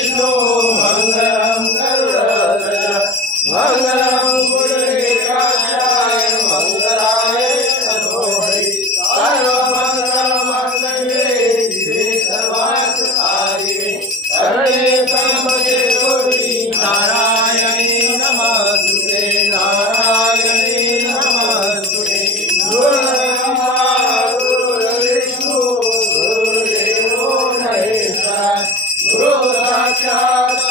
विष्णु मंगलम गरुडध्वज मंगलम पुंडरीकाक्षाय मंगलाय तनोहरि सर्वमंगलमांगल्ये शिवे सर्वार्थसाधिके शरणे त्र्यंबके गौरी नारायणी नमस्तुते नारायणी नमस्तुते गुरुर्ब्रह्मा गुरुर्विष्णु गुरुर्देवो महेश्वरः गुरु साक्षात्